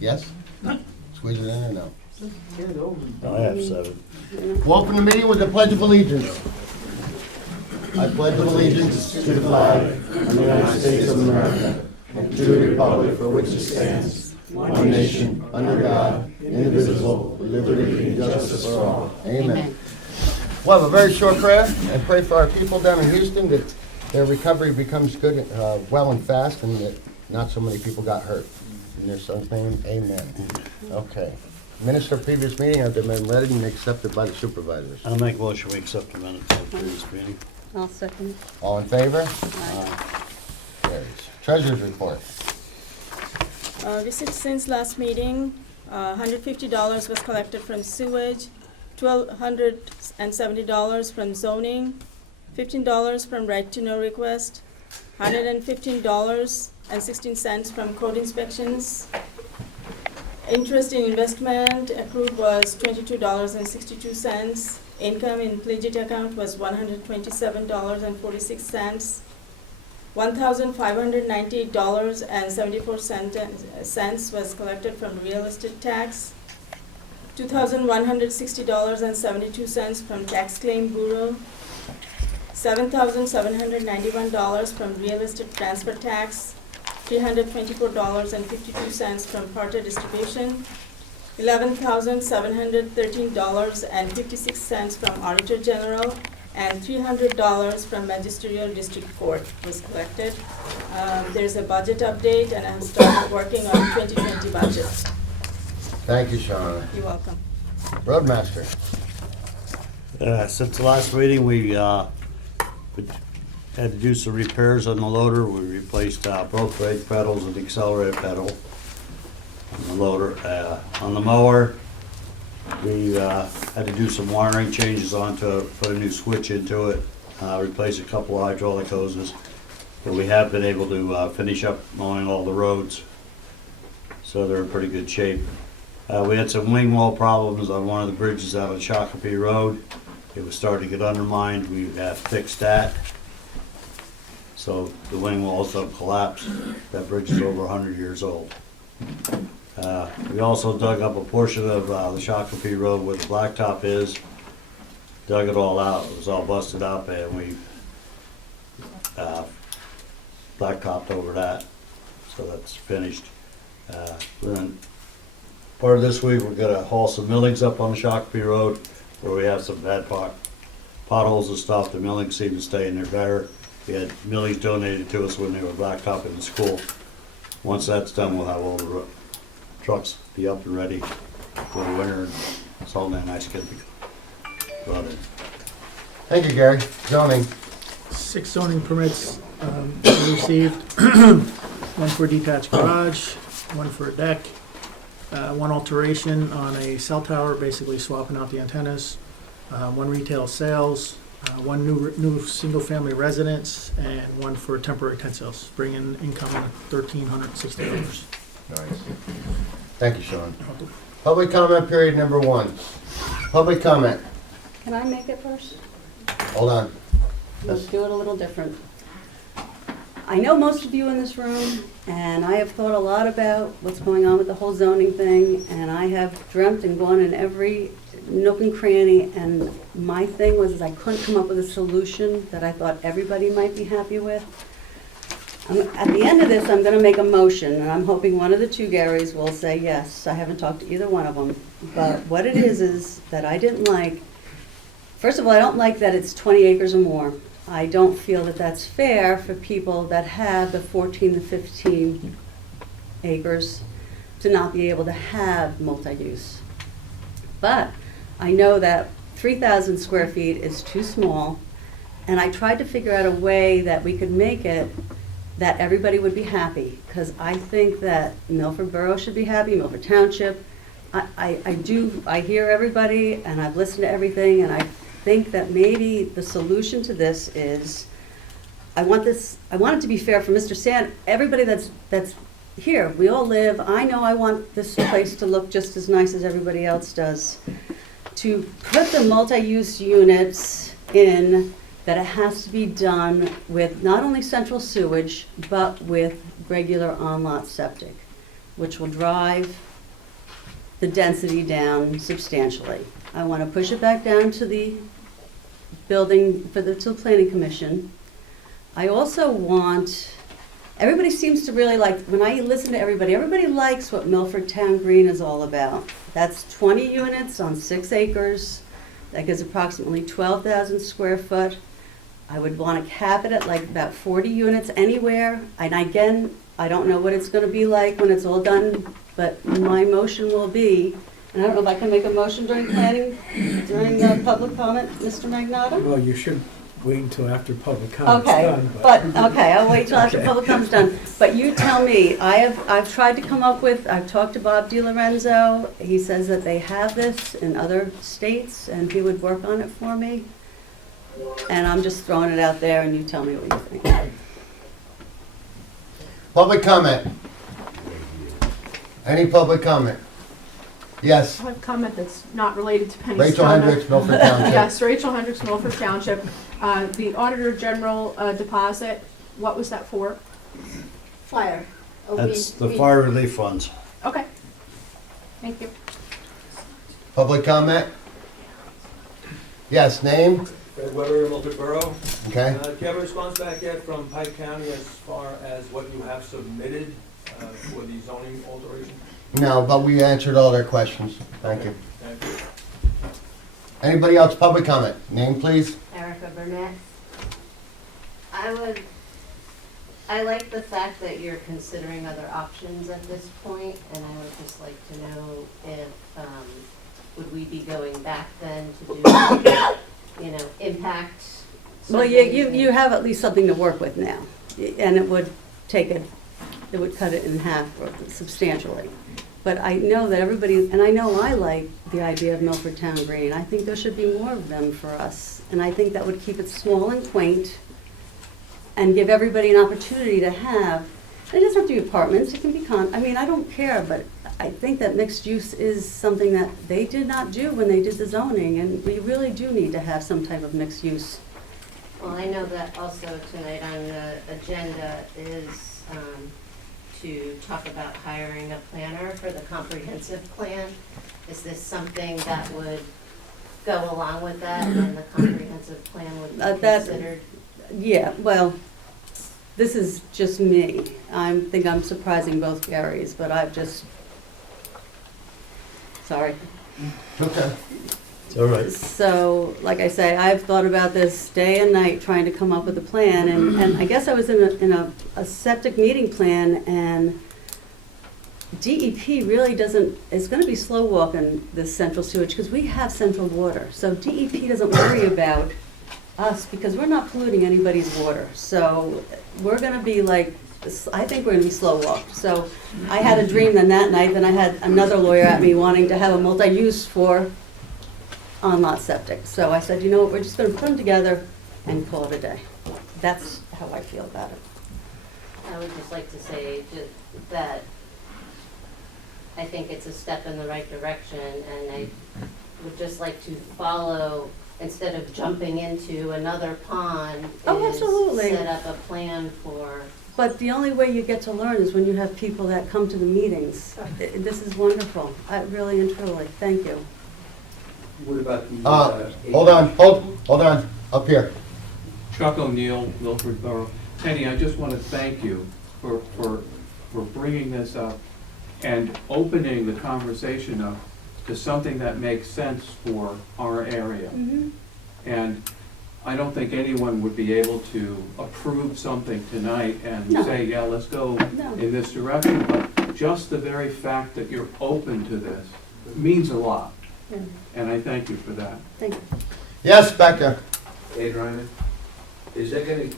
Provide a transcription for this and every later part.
Yes? Squeeze it in or no? I have 7. We'll open the meeting with the Pledge of Allegiance. I pledge allegiance To the flag of the United States of America and to the republic for which it stands, one nation, under God, indivisible, with liberty and justice for all. Amen. We'll have a very short prayer and pray for our people down in Houston that their recovery becomes good, well and fast, and that not so many people got hurt. In their son's name, amen. Okay. Minutes of previous meeting have been read and accepted by the supervisors. I'll make a motion we accept the minutes of the previous meeting. I'll second. All in favor? Aye. Carries. Treasurer's report. Receipts since last meeting, $150 was collected from sewage, $1,270 from zoning, $15 from right to know request, $115.16 from code inspections. Interest in investment accrued was $22.62. Income in legit account was $127.46. $1,598.74 was collected from real estate tax. $2,160.72 from tax claim bureau. $7,791 from real estate transfer tax. $324.52 from barter distribution. $11,713.56 from Auditor General, and $300 from Magisterial District Court was collected. There's a budget update, and I'm started working on 2020 budget. Thank you, Shauna. You're welcome. Roadmaster. Since the last meeting, we had to do some repairs on the loader. We replaced both brake pedals and the accelerator pedal on the loader. On the mower, we had to do some wiring changes onto it, put a new switch into it, replace a couple of hydraulic hoses. But we have been able to finish up mowing all the roads, so they're in pretty good shape. We had some wing wall problems on one of the bridges out on Shakopee Road. It was starting to get undermined. We have fixed that, so the wing walls don't collapse. That bridge is over 100 years old. We also dug up a portion of the Shakopee Road where the blacktop is, dug it all out. It was all busted up, and we blacktopped over that, so that's finished. Then part of this week, we're gonna haul some millings up on the Shakopee Road where we have some bad potholes and stuff. The millings seem to stay in there better. We had millings donated to us when they were blacktopping the school. Once that's done, we'll have all the trucks be up and ready for the winter, and it's all that nice good to run it. Thank you, Gary. Zoning. 6 zoning permits received, 1 for a detached garage, 1 for a deck, 1 alteration on a cell tower, basically swapping out the antennas, 1 retail sales, 1 new single-family residence, and 1 for temporary tent sales, bringing income of $1,360. Nice. Thank you, Sean. Public comment period number 1. Public comment. Can I make it first? Hold on. Let's do it a little different. I know most of you in this room, and I have thought a lot about what's going on with the whole zoning thing, and I have dreamt and gone in every nook and cranny, and my thing was I couldn't come up with a solution that I thought everybody might be happy with. At the end of this, I'm going to make a motion, and I'm hoping one of the 2 Garys will say yes. I haven't talked to either one of them. But what it is that I didn't like, first of all, I don't like that it's 20 acres or more. I don't feel that that's fair for people that have the 14 to 15 acres to not be able to have multi-use. But I know that 3,000 square feet is too small, and I tried to figure out a way that we could make it that everybody would be happy, because I think that Milford Borough should be happy, Milford Township. I hear everybody, and I've listened to everything, and I think that maybe the solution to this is, I want it to be fair for Mr. Sand, everybody that's here, we all live, I know I want this place to look just as nice as everybody else does. To put the multi-use units in, that it has to be done with not only central sewage, but with regular on-lot septic. which will drive the density down substantially. I want to push it back down to the building, to the planning commission. I also want, everybody seems to really like, when I listen to everybody likes what Milford Town Green is all about. That's 20 units on 6 acres. That gives approximately 12,000 square foot. I would want to cap it at like about 40 units anywhere. And again, I don't know what it's going to be like when it's all done, but my motion will be, and I don't know if I can make a motion during planning, during the public comment, Mr. Magnotta? Well, you should wait until after public comment's Okay, done. okay, I'll wait till after Okay. public comment's done. But you tell me, I've tried to come up with, I've talked to Bob DiLorenzo. He says that they have this in other states, and he would work on it for me. And I'm just throwing it out there, and you tell me what you think. Public comment. Any public comment? Yes, I have a comment that's not related to Penny Rachel Stone. Hendricks, Milford Township. Yes, Rachel Hendricks, Milford Township. The Auditor General deposit, what was that for? Fire. That's the fire relief funds. Okay. Thank you. Public comment? Yes, name? Fred Weber, Milford Borough. Okay. Do you have a response back yet from Pike County as far as what you have submitted for the zoning alteration? No, but we answered all their questions. Thank you. Thank you. Anybody else, public comment? Name, please? Erica Burnett. I like the fact that you're considering other options at this point, and I would just like to know if, would we be going back then to do, impact? Well, you have at least something to work with now, and it would cut it in half substantially. But I know that everybody, and I know I like the idea of Milford Town Green. I think there should be more of them for us. And I think that would keep it small and quaint and give everybody an opportunity to have, it doesn't have to be apartments, it can be I don't care, but I think that mixed use is something that they did not do when they did the zoning, and we really do need to have some type of mixed use. Well, I know that also tonight on the agenda is to talk about hiring a planner for the comprehensive plan. Is this something that would go along with that, and the comprehensive plan would be considered? Yeah, well, this is just me. I think I'm surprising both Garys, but sorry. Okay. It's all right. So, like I say, I've thought about this day and night trying to come up with a plan, and I guess I was in a septic meeting plan, and DEP really doesn't, it's gonna be slow walking this central sewage, because we have central water. So DEP doesn't worry about us, because we're not polluting anybody's water. So we're gonna be like, I think we're gonna be slow walked. So I had a dream then that night, then I had another lawyer at me wanting to have a multi-use for on-lot septic. So I said, you know what, we're just gonna put them together and call it a day. That's how I feel about it. I would just like to say that I think it's a step in the right direction, and I would just like to follow, instead of jumping into another pond, Oh, absolutely. set up a plan for. But the only way you get to learn is when you have people that come to the meetings. This is wonderful. I really and truly, thank you. What about the? Hold on, up here. Chuck O'Neill, Milford Borough. Penny, I just want to thank you for bringing this up and opening the conversation up to something that makes sense for our area. Mm-hmm. And I don't think anyone would be able to approve something tonight and No. say, yeah, let's go No. in this direction. But just the very fact that you're open to this means a lot. Yeah. And I thank you for that. Thank you. Yes, Becca. Ed Ryman, is that gonna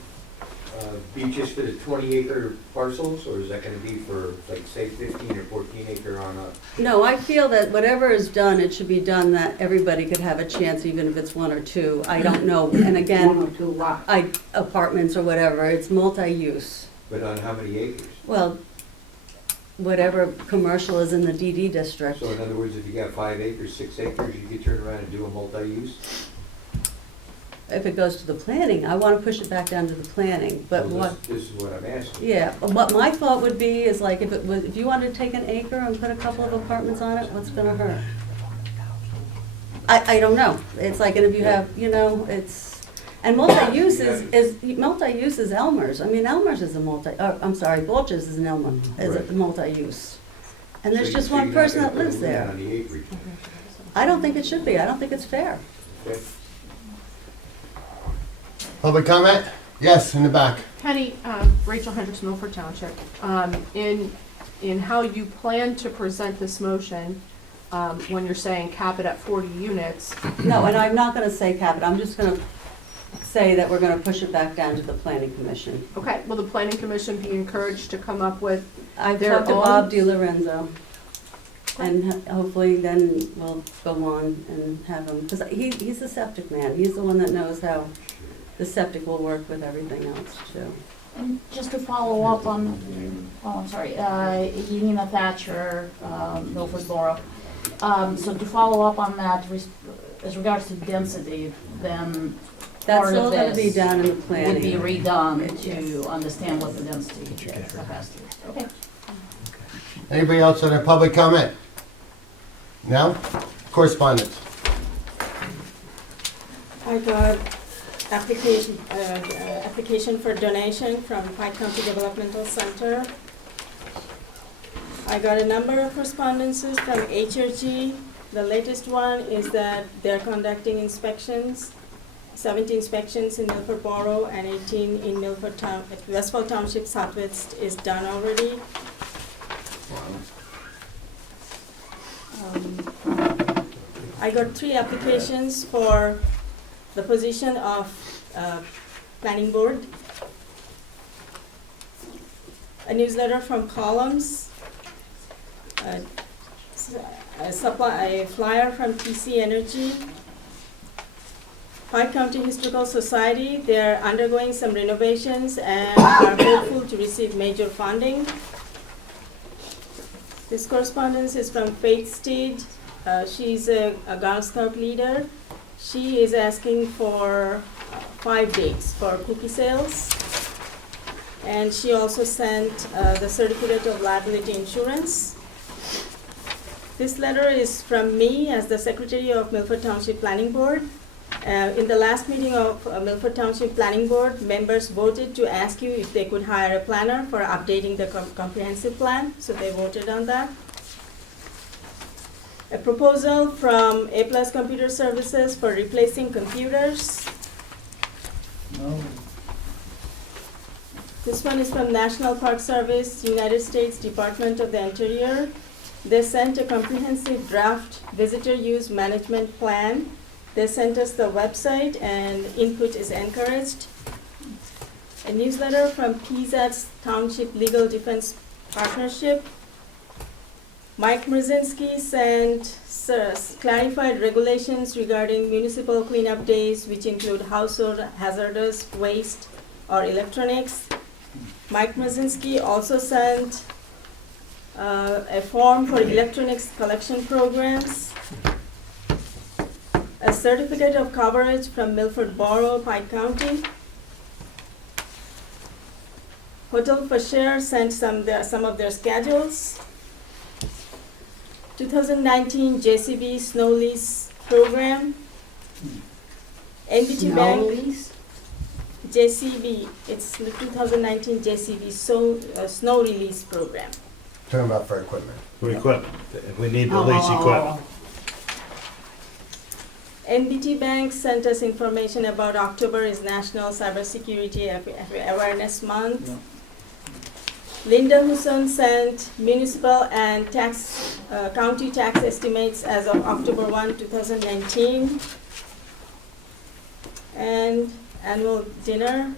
be just for the 20-acre parcels, or is that gonna be for, like, say, 15 or 14-acre on a? No, I feel that whatever is done, it should be done that everybody could have a chance, even if it's one or two. I don't know. And again, apartments or whatever, it's multi-use. But on how many acres? Well, whatever commercial is in the DD district. So in other words, if you got 5 acres, 6 acres, you could turn around and do a multi-use? if it goes to the planning, I want to push it back down to the planning, but Well, what, This is what I'm asking. yeah, but what my thought would be is like, if it was, if you wanted to take an acre and put a couple of apartments on it, what's gonna hurt? I don't know, it's like, and if you have, you know, it's, and multi-use multi-use is Elmer's, I mean, Elmer's is a I'm sorry, Bulges is an Elmer, is a Right. multi-use. And there's So just you're one not person gonna that put a lives limit there. on the acreage. I don't think it should be, I don't think it's fair. Okay. Public comment? Yes, in the back. Penny, Rachel Hendricks, Milford Township. In how you plan to present this motion, when you're saying cap it at 40 units, No, and I'm not gonna say cap it, I'm just gonna say that we're gonna push it back down to the planning commission. okay, will the planning commission be encouraged to come up with, I've Their talked to own- Bob DiLorenzo, and hopefully then we'll go on and have him, because he's the septic man, he's the one that knows how the septic will work with everything else too. And just to follow up on, oh, I'm sorry, Yanina Thatcher, Milford Borough. So to follow up on that, as regards to density, then That's part all of gonna be this done in the would be planning. redone Yes. to understand what the density capacity is. Okay. Anybody else on their public comment? No? Correspondence? I got application for donation from Pike County Developmental Center. I got a number of correspondences from HRG. The latest one is that they're conducting inspections, 70 inspections in Milford Borough and 18 in Milford Town, Westfall Township Southwest is done already. I got 3 applications for the position of planning board. A newsletter from Columns, a flyer from TC Energy. Pike County Historical Society, they're undergoing some renovations and are hopeful to receive major funding. This correspondence is from Faith Steed. She's a Girl Scout leader. She is asking for 5 dates for cookie sales. And she also sent the certificate of liability insurance. This letter is from me as the Secretary of Milford Township Planning Board. In the last meeting of Milford Township Planning Board, members voted to ask you if they could hire a planner for updating the comprehensive plan, so they voted on that. A proposal from A Plus Computer Services for replacing computers. This one is from National Park Service, United States Department of the Interior. They sent a comprehensive draft visitor use management plan. They sent us the website and input is encouraged. A newsletter from PZAT's Township Legal Defense Partnership. Mike Mrzinski sent clarified regulations regarding municipal cleanup days, which include household hazardous waste or electronics. Mike Mrzinski also sent a form for electronics collection programs. A certificate of coverage from Milford Borough, Pike County. Hotel for Share sent some of their schedules. 2019 JCB snow lease program. NBT Bank. lease? JCB, it's the 2019 JCB snow release program. Talking about for equipment. For equipment, if we need to lease equipment. NBT Bank sent us information about October is National Cybersecurity Awareness Month. Linda Husson sent municipal and county tax estimates as of October 1, 2019. And annual dinner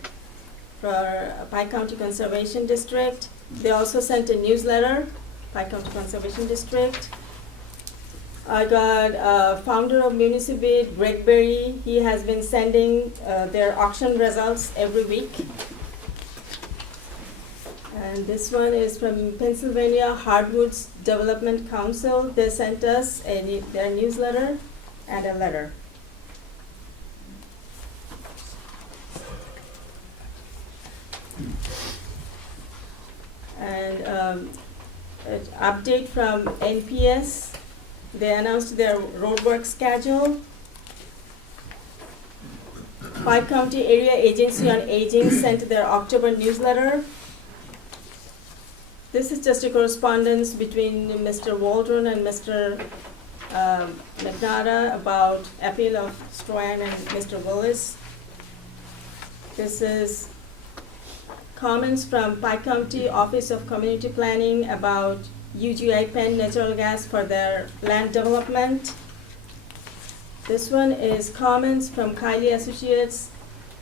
for Pike County Conservation District. They also sent a newsletter, Pike County Conservation District. I got founder of Municibid, Greg Berry. He has been sending their auction results every week. And this one is from Pennsylvania Hardwoods Development Council. They sent us their newsletter and a letter. And an update from NPS, they announced their roadwork schedule. Pike County Area Agency on Aging sent their October newsletter. This is just a correspondence between Mr. Waldron and Mr. McNara about appeal of Stroyan and Mr. Willis. This is comments from Pike County Office of Community Planning about UGI Penn Natural Gas for their land development. This one is comments from Kylie Associates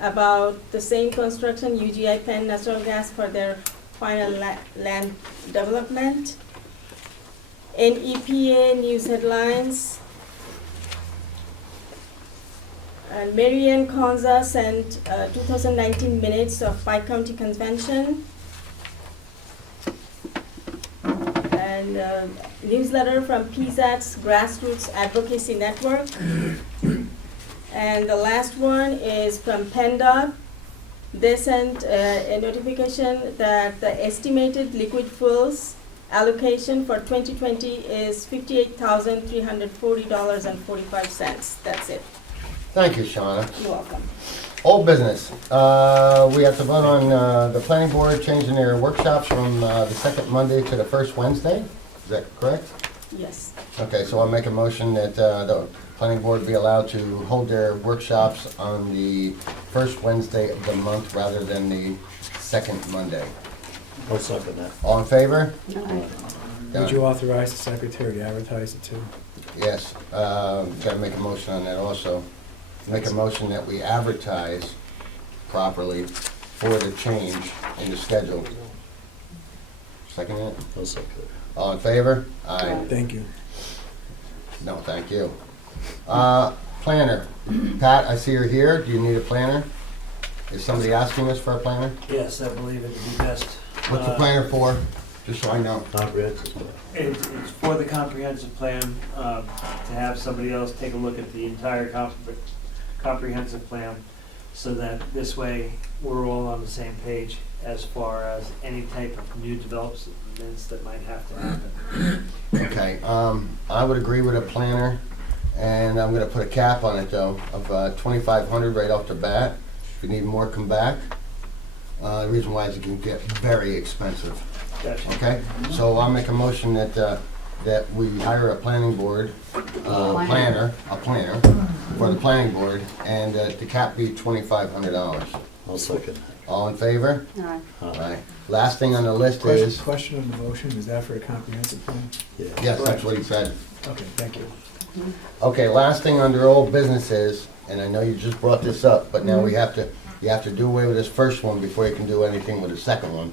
about the same construction, UGI Penn Natural Gas for their final land development. NEPA news headlines. And Marianne Conza sent 2019 minutes of Pike County Convention. And newsletter from PSAT's Grassroots Advocacy Network. And the last one is from PennDOT. They sent a notification that the estimated liquid fuels allocation for 2020 is $58,340.45. That's it. Thank you, Shauna. You're welcome. Old business. We have to vote on the planning board changing their workshops from the second Monday to the first Wednesday. Is that correct? Yes. Okay, so I'll make a motion that the planning board be allowed to hold their workshops on the first Wednesday of the month rather than the second Monday. I'll second that. All in favor? Would you authorize the secretary to advertise it too? Yes. Gotta make a motion on that also. Make a motion that we advertise properly for the change in the schedule. Second it? I'll second it. All in favor? Aye. Thank you. No, thank you. Planner. Pat, I see you're here. Do you need a planner? Is somebody asking us for a planner? Yes, I believe it to be best. What's the planner for? Just so I know. It's for the comprehensive plan, to have somebody else take a look at the entire comprehensive plan, so that this way we're all on the same page as far as any type of new developments that might have to happen. Okay, I would agree with a planner, and I'm gonna put a cap on it though, of 2,500 right off the bat. If you need more, come back. The reason why is it can get very expensive. Gotcha. Okay, so I'll make a motion that, that we hire a planning board, planner for the planning board, and the cap be $2,500. I'll second. All in favor? Aye. Aye. Last thing on the list is, Question on the motion, is that for a comprehensive plan? yes, that's what he said. Okay, thank you. Okay, last thing under old business is, and I know you just brought this up, but now you have to do away with this first one before you can do anything with the second one.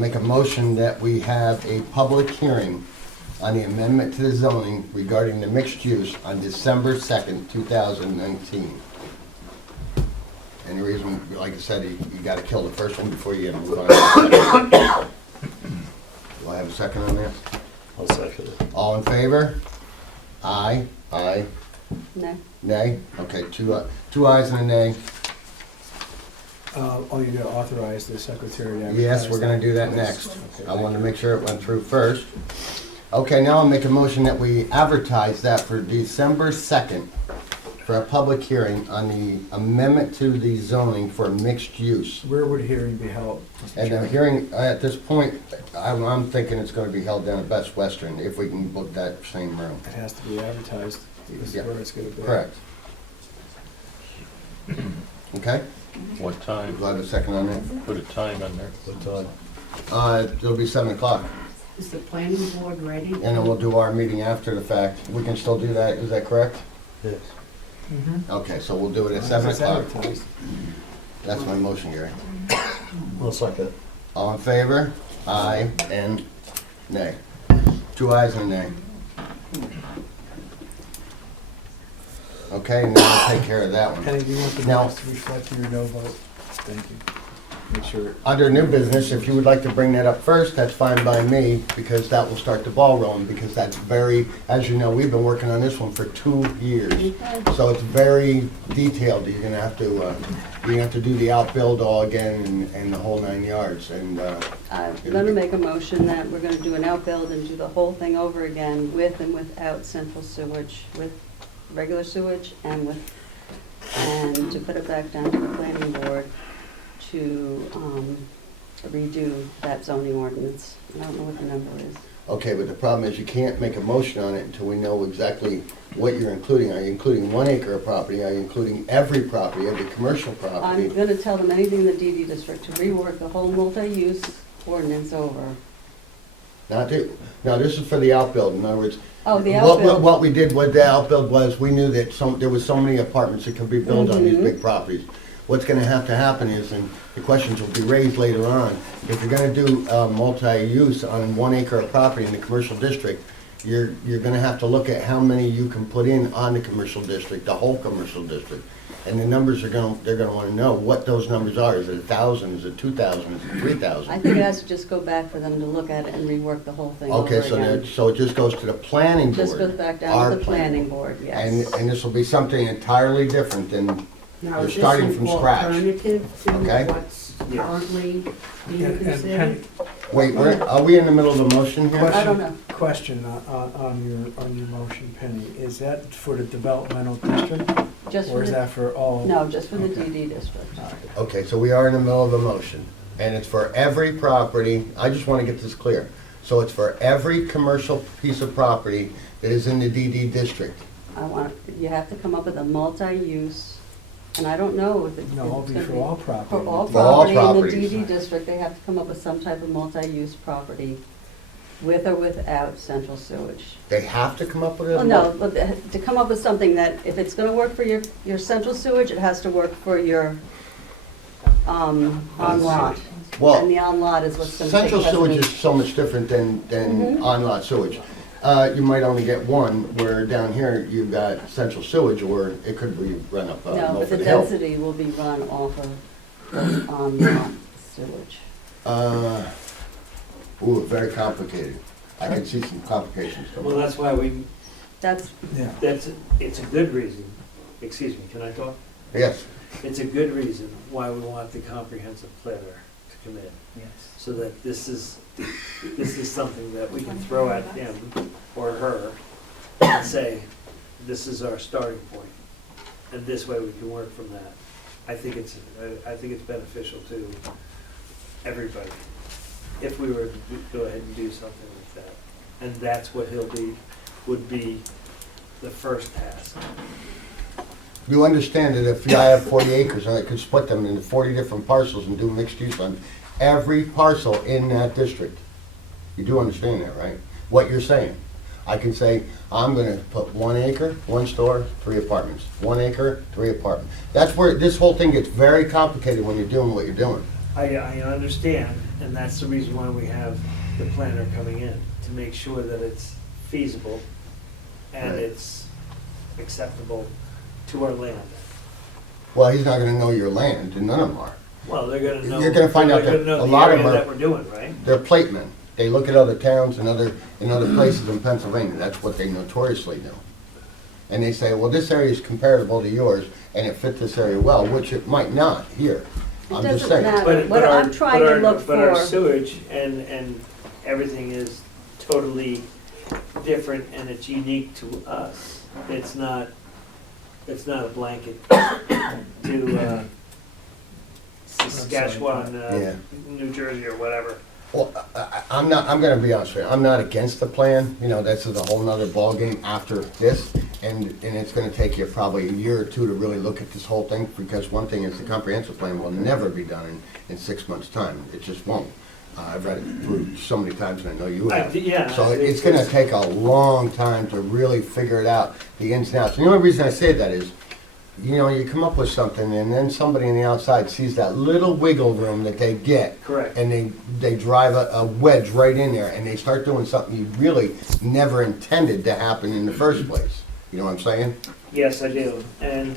Make a motion that we have a public hearing on the amendment to the zoning regarding the mixed use on December 2nd, 2019. And the reason, like I said, you gotta kill the first one before you move on. Do I have a second on that? I'll second it. All in favor? Aye. Aye. No. Nay? Okay, two ayes and a nay. Oh, you're gonna authorize the secretary to advertise? Yes, we're gonna do that next. Okay, I wanted to make sure it went through first. Okay, now I'll make a motion that we advertise that for December 2nd for a public hearing on the amendment to the zoning for mixed use. Where would hearing be held, Mr. And the Chairman? hearing, at this point, I'm thinking it's gonna be held down at Best Western, if we can book that same room. It has to be advertised. This is Yeah. where it's gonna be. Correct. Okay? What time? Do I have a second on that? Put a time on there. What time? It'll be 7 o'clock, Is the planning board ready? and then we'll do our meeting after the fact. We can still do that, is that correct? Yes. Mhm. Okay, so we'll do it at As 7 it's o'clock. advertised. That's my motion, Gary. I'll second it. All in favor? Aye and nay. 2 ayes and a nay. Okay, now we'll take care of that one. Penny, do you want the Now- minutes to reflect your no vote? Thank you. make sure. Under new business, if you would like to bring that up first, that's fine by me, because that will start the ball rolling, because that's very, as you know, we've been working on this one for 2 years. Okay. So it's very detailed. You're gonna have to do the outbuild all again and the whole 9 yards, and, I'm gonna make a motion that we're gonna do an outbuild and do the whole thing over again with and without central sewage, with regular sewage and to put it back down to the planning board to redo that zoning ordinance. I don't know what the number is. okay, but the problem is you can't make a motion on it until we know exactly what you're including. Are you including 1 acre of property? Are you including every property, every commercial property? I'm gonna tell them anything in the DD district to rework the whole multi-use ordinance over. Not to, no, this is for the outbuild. In other words, Oh, the outbuild. what we did with the outbuild was, we knew that there was so many apartments that could be built on these Mhm. big properties. What's gonna have to happen is, and the questions will be raised later on, if you're gonna do multi-use on 1 acre of property in the commercial district, you're gonna have to look at how many you can put in on the commercial district, the whole commercial district. And the numbers they're gonna wanna know what those numbers are. Is it 1,000, is it 2,000, is it 3,000? I think it has to just go back for them to look at it and rework the whole thing over Okay, again. so it just goes to the planning board. Just goes back down our to the planning board, yes. And this will be something entirely different than, Now, You're is this starting an from scratch. alternative to Okay. what's Yes. currently being And considered? Penny, wait, are we in the middle of a motion here? I don't know. question on your motion, Penny, is that for the developmental district, Just or for is the, that for all? no, just for the Okay. DD district. Okay, so we are in the middle of a motion, and it's for every property, I just want to get this clear. So it's for every commercial piece of property that is in the DD district. You have to come up with a multi-use, and I don't know if it's. No, it'll it's be gonna for be- all property. For all For all property in the properties. DD district, they have to come up with some type of multi-use property with or without central sewage. They have to come up with a... Well, no, but to come up with something that, if it's gonna work for your central sewage, it has to work for your, on-lot. Well, And the on-lot is what's gonna take central sewage is precedence. so much different than Mhm. on-lot sewage. You might only get one, where down here you've got central sewage, or it could be run up No, but the Milford Hill. density will be run off of on-lot sewage. Very complicated. I can see some complications coming. Well, that's why That's, Yeah. it's a good reason, excuse me, can I talk? Yes, It's a good reason why we want the comprehensive planner to come in. Yes. So that this is something that we can throw at him or her and say, this is our starting point. And this way we can work from that. I think it's beneficial to everybody if we were to go ahead and do something like that. And that's what would be the first task. you understand that if I have 40 acres, and I could split them into 40 different parcels and do mixed use on every parcel in that district. You do understand that, right? What you're saying. I can say, I'm gonna put 1 acre, 1 store, 3 apartments. 1 acre, 3 apartments. That's where this whole thing gets very complicated when you're doing what you're doing. I understand, and that's the reason why we have the planner coming in, to make sure that it's feasible and Right. it's acceptable to our land. Well, he's not gonna know your land, and none of them are. Well, they're gonna know. You're gonna find out they're that gonna know a the lot of area them are- that we're doing, right? They're plate men. They look at other towns and other places in Pennsylvania. That's what they notoriously do. And they say, well, this area is comparable to yours, and it fit this area well, which it might not here. It I'm just doesn't saying. matter. What I'm trying to look But our for, sewage and everything is totally different and it's unique to us. It's not a blanket to Saskatchewan, Yeah. New Jersey or whatever. Well, I'm gonna be honest with you, I'm not against the plan, you know, this is a whole nother ballgame after this, and it's gonna take you probably a year or two to really look at this whole thing, because one thing is the comprehensive plan will never be done in 6 months' time, it just won't. I've read it through so many times, and I know you have. Yeah. So it's gonna take a long time to really figure it out, the ins and outs. And the only reason I say that is, you know, you come up with something, and then somebody on the outside sees that little wiggle room that they get. Correct. And they drive a wedge right in there, and they start doing something you really never intended to happen in the first place. You know what I'm saying? Yes, I do. And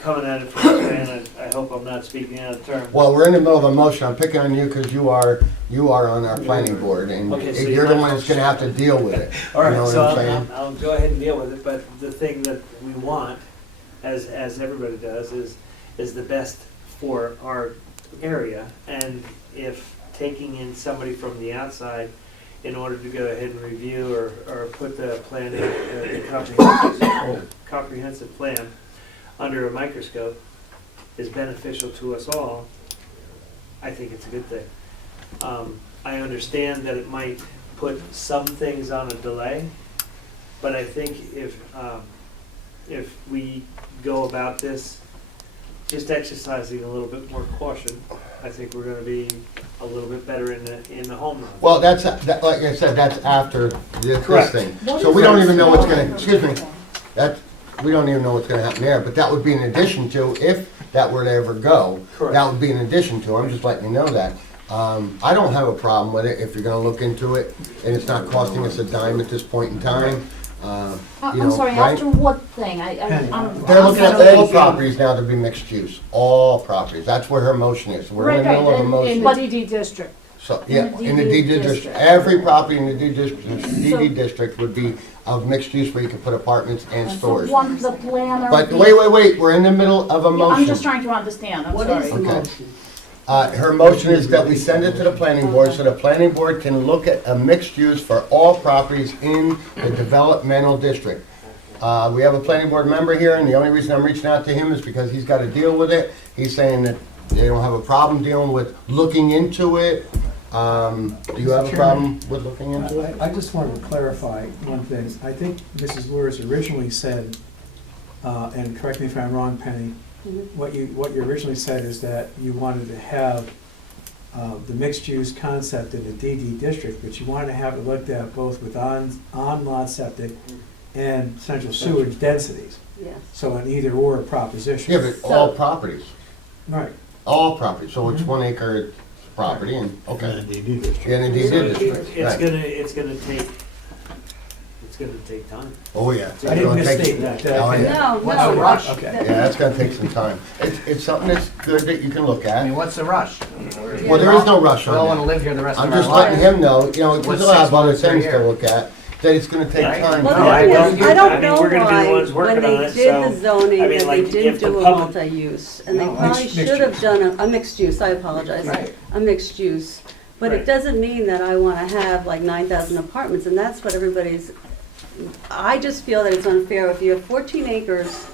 coming at it from this man, I hope I'm not speaking out of turn. Well, we're in the middle of a motion. I'm picking on you because you are on our planning board, and Okay, so you're the you one might- that's gonna have to deal with it. All You right, know what so I'm saying? I'll go ahead and deal with it, but the thing that we want, as everybody does, is the best for our area. And if taking in somebody from the outside in order to go ahead and review or put the plan in, the comprehensive plan under a microscope is beneficial to us all, I think it's a good thing. I understand that it might put some things on a delay, but I think if we go about this just exercising a little bit more caution, I think we're gonna be a little bit better in the home run. Well, like I said, that's after this Correct. thing. So we don't even know what's gonna, excuse me, we don't even know what's gonna happen there, but that would be in addition to, if that were to ever go, Correct. that would be in addition to, I'm just letting you know that. I don't have a problem with it if you're gonna look into it, and it's not costing us a dime at this point in time. You I'm know, sorry, right? after what thing? They're looking at all properties now to be mixed use, all properties, that's where her motion is, we're in the Right, middle of a and- motion. But- DD district. So, yeah, in the in the DD DD district, district. every property in the DD district would be of mixed use where you could put apartments and So stores. once the planner. But wait, we're in the middle of a Yeah, motion. I'm just trying to understand, I'm What sorry. is the Okay. motion? Her motion is that we send it to the planning board so the planning board can look at a mixed use for all properties in the developmental district. We have a planning board member here, and the only reason I'm reaching out to him is because he's got to deal with it. He's saying that they don't have a problem dealing with looking into it. Do you have a problem with looking into it? I just wanted to clarify one thing. I think Mrs. Lewis originally said, and correct me if I'm wrong, Penny, what you originally said is that you wanted to have the mixed-use concept in the DD district, but you wanted to have it looked at both with on-lot septic and central sewage densities. Yes. So an either-or proposition. Yeah, but all properties, Right. all properties, so it's 1 acre property and, okay. In the DD district. Yeah, in the So DD district, It's right. gonna take time. Oh, yeah. I didn't misstate that. Oh, yeah. No, What's the no. rush? Okay. Yeah, that's gonna take some time. It's something that's good that you can look I mean, at. what's the rush? Well, there is no rush We all on want to that. live here the rest I'm of our just letting lives. him know, you know, What's we'll have 6 other months or a things to year? look at, that it's gonna take Right. time. Well, No, the I thing don't is, get- I don't I mean, know we're gonna be the why, ones working when on they it, did so, the zoning, I mean, that like, they didn't if the do a public- multi-use, and they No, probably mixed should have use. done a mixed use, I apologize, Right. a mixed use. But it Right. doesn't mean that I wanna have like 9,000 apartments, and that's what everybody's, I just feel that it's unfair, if you have 14 acres,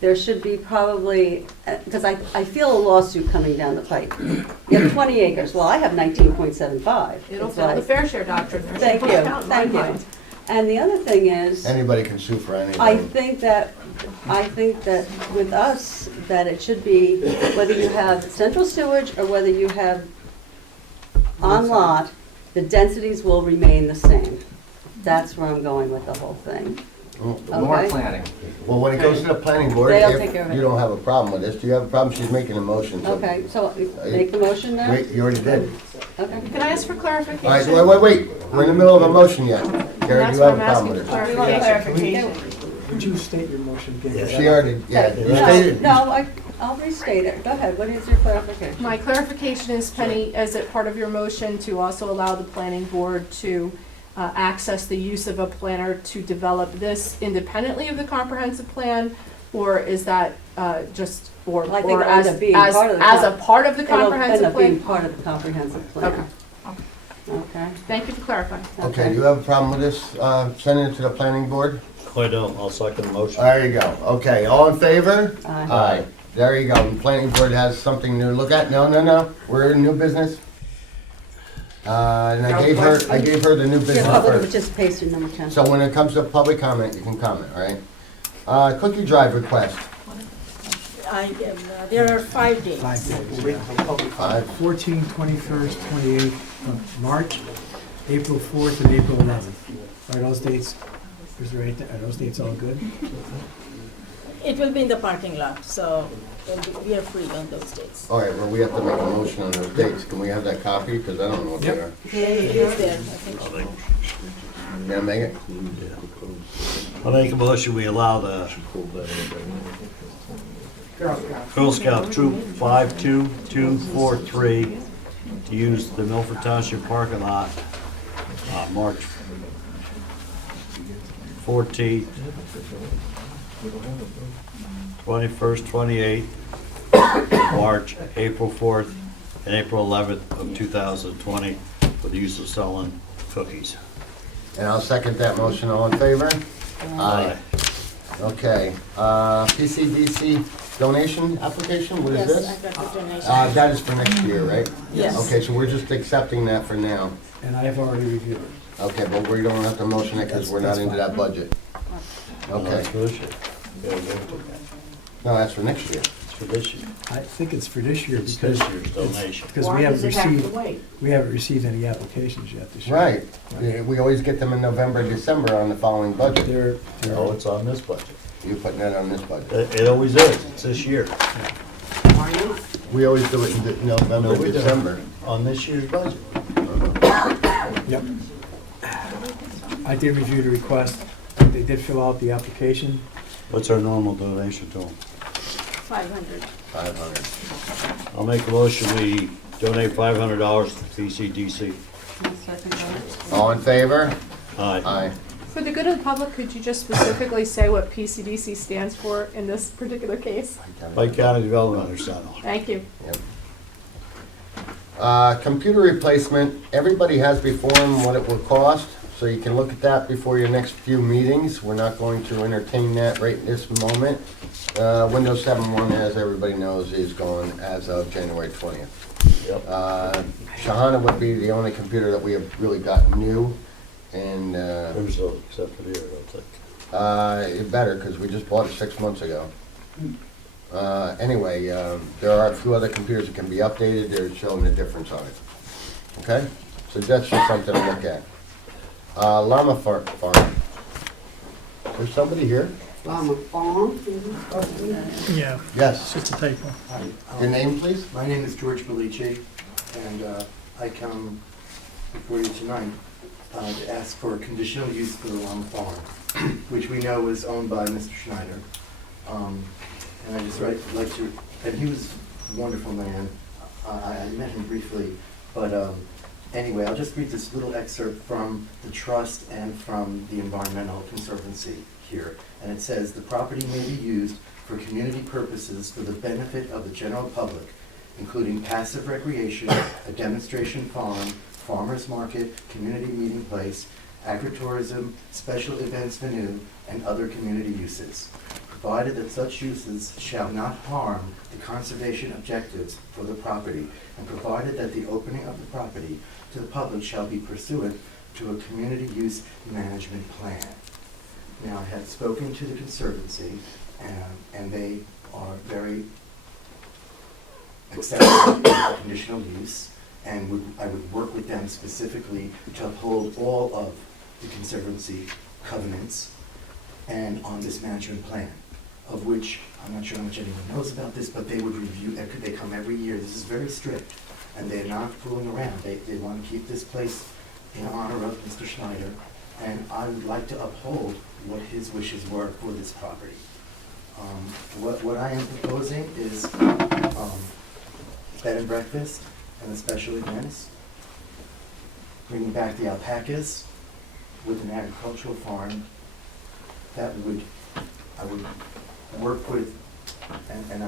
there should be probably, because I feel a lawsuit coming down the pipe. You have 20 acres, well, I have 19.75. It'll It's fail the like- fair share doctrine. Thank you, thank you. And the other thing is, Anybody can sue for anything. I think that with us, that it should be, whether you have central sewage or whether you have on lot, the densities will remain the same. That's where I'm going with the whole thing. More Okay. planning. Well, when it goes to the planning board, They'll take care of if it. you don't have a problem with this, do you have a problem? She's making a motion. so- Okay, so make the motion now? Wait, you already did. Okay. Can I ask for All right, clarification? wait, we're in the middle of a motion yet. Gary, That's do you have what a I'm problem asking with for it? clarification. Would you state your motion again? She already, yeah, you No, stated. no, I'll restate it. Go ahead, what is your clarification? My clarification is, Penny, is it part of your motion to also allow the planning board to access the use of a planner to develop this independently of the comprehensive plan? Or is that just, or I think or it'll end as up being part of the as a com- part of the It'll end comprehensive up being plan? part of the comprehensive plan. Okay, Okay. thank you for clarifying. Okay, do you have a problem with this, sending it to the planning board? I don't, I'll second the motion. There you go. Okay, all in favor? Aye. Aye. There you go. The planning board has something new to look at. No, we're in new business. And I gave her the new Your business public first. participation, number 10. So when it comes to public comment, you can comment, all right? Cookie drive request. There are 5 days. 5 days. Wait for public. 5. 21st, 28th of March, April 4th, and April 11th. Are those dates, are those dates all good? It will be in the parking lot, so we are free on those days. All right, well, we have to make a motion on those dates. Can we have that copy? Because I don't know what they are. It is there, I think. Can I make it? I'll make a motion, we allow the Girl Scout Troop 52243 to use the Milford Township parking lot March 14th, 21st, 28th, March, April 4th, and April 11th of 2020 for the use of selling cookies. And I'll second that motion. All in favor? Aye. Okay, PCDC donation application, what is this? Yes, I got the donation. That is for next year, right? Yes. Okay, so we're just accepting that for now. And I have already reviewed it. Okay, but we don't have to motion it because we're not into that budget. No, Okay, that's for this year. Yeah, give it to them. no, that's for next year. It's for this year. I think it's for this year It's because. this year's donation. Because Why we does haven't it have to received, wait? we haven't received any applications yet this year. Right, yeah, we always get them in November, December on the following budget. They're, Oh, it's on this budget. You're putting that on this budget. It always is. It's this year. Why not? We always do it in November, No, we don't. December. On this year's budget. yep. I did review the request. They did fill out the application. What's our normal donation to them? 500. 500. I'll make a motion, we donate $500 to PCDC. All in favor? Aye. Aye. For the good of the public, could you just specifically say what PCDC stands for in this particular case? Pike County Development Center. Thank you. Computer replacement, everybody has before them what it will cost, so you can look at that before your next few meetings. We're not going to entertain that right this moment. Windows 7.1, as everybody knows, is gone as of January 20th. Yep. Shahana would be the only computer that we have really got new, and There's a, except for the year, I don't think. it better, because we just bought it 6 months ago. Anyway, there are a few other computers that can be updated, they're showing the difference on it. Okay? So that's just something to look at. Llama farm. There's somebody here? Llama farm. Yeah, Yes. it's just a typo. Your name, please? My name is George Belici, and I come before you tonight to ask for a conditional use for the Llama Farm, which we know is owned by Mr. Schneider. And I just like to, and he was a wonderful man. I met him briefly, but anyway, I'll just read this little excerpt from the trust and from the Environmental Conservancy here. And it says, "The property may be used for community purposes for the benefit of the general public, including passive recreation, a demonstration farm, farmer's market, community meeting place, agritourism, special events venue, and other community uses, provided that such uses shall not harm the conservation objectives for the property, and provided that the opening of the property to the public shall be pursuant to a community use management plan." Now, I had spoken to the Conservancy, and they are very accepting of conditional use, and I would work with them specifically to uphold all of the Conservancy covenants and on this management plan, of which, I'm not sure how much anyone knows about this, but they would review, they come every year. This is very strict, and they're not fooling around. They want to keep this place in honor of Mr. Schneider, and I would like to uphold what his wishes were for this property. What I am proposing is bed and breakfast and the special events, bringing back the alpacas with an agricultural farm that I would work with, and